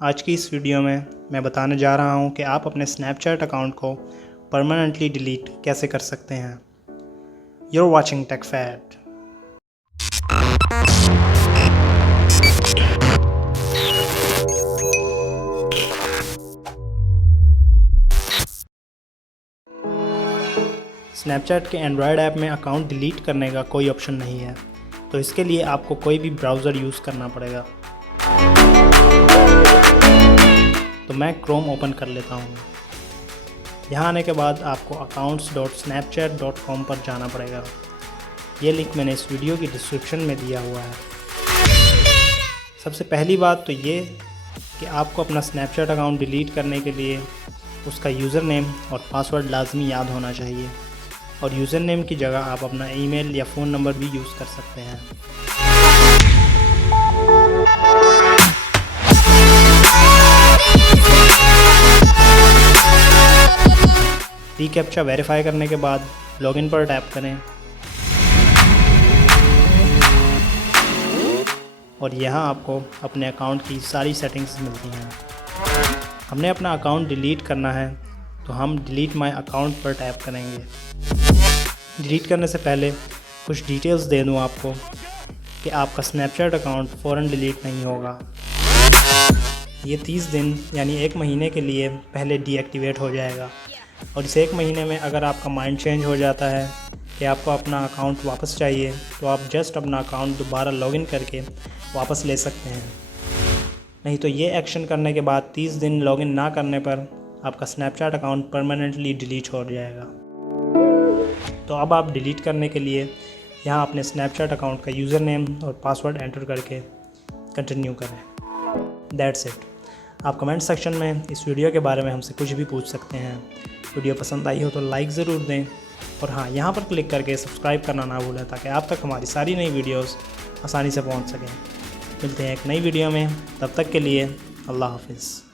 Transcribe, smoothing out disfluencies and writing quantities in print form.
आज की इस वीडियो में मैं बताने जा रहा हूं कि आप अपने स्नैपचैट अकाउंट को परमानेंटली डिलीट कैसे कर सकते हैं। You're watching TechFad। स्नैपचैट के एंड्रॉयड ऐप में अकाउंट डिलीट करने का कोई ऑप्शन नहीं है, तो इसके लिए आपको कोई भी ब्राउज़र यूज़ करना पड़ेगा। तो मैं क्रोम ओपन कर लेता हूँ। यहाँ आने के बाद आपको accounts.snapchat.com पर जाना पड़ेगा। ये लिंक मैंने इस वीडियो की डिस्क्रिप्शन में दिया हुआ है। सबसे पहली बात तो ये कि आपको अपना स्नैपचैट अकाउंट डिलीट करने के लिए उसका यूज़र नेम और पासवर्ड लाजमी याद होना चाहिए, और यूज़र नेम की जगह आप अपना ईमेल या फ़ोन नंबर भी यूज़ कर सकते हैं। रीकैप्चा वेरीफाई करने के बाद लॉगिन पर टैप करें और यहाँ आपको अपने अकाउंट की सारी सेटिंग्स मिलती हैं। हमने अपना अकाउंट डिलीट करना है तो हम डिलीट माय अकाउंट पर टैप करेंगे। डिलीट करने से पहले कुछ डिटेल्स दे दूँ आपको कि आपका स्नैपचैट अकाउंट फ़ौरन डिलीट नहीं होगा। ये 30 दिन यानी 1 महीने के लिए पहले डीएक्टिवेट हो जाएगा, और इस 1 महीने में अगर आपका माइंड चेंज हो जाता है कि आपको अपना अकाउंट वापस चाहिए, तो आप जस्ट अपना अकाउंट दोबारा लॉगिन करके वापस ले सकते हैं। नहीं तो ये एक्शन करने के बाद 30 दिन लॉगिन ना करने पर आपका स्नैपचैट अकाउंट परमानेंटली डिलीट हो जाएगा। तो अब आप डिलीट करने के लिए यहाँ अपने स्नैपचैट अकाउंट का यूज़र नेम और पासवर्ड एंटर करके कंटिन्यू करें। That's it. आप कमेंट सेक्शन में इस वीडियो के बारे में हमसे कुछ भी पूछ सकते हैं। वीडियो पसंद आई हो तो लाइक ज़रूर दें, और हाँ, यहाँ पर क्लिक करके सब्सक्राइब करना ना भूलें ताकि आप तक हमारी सारी नई वीडियोस आसानी से पहुँच सकें। मिलते हैं एक नई वीडियो में, तब तक के लिए अल्लाह हाफिज़।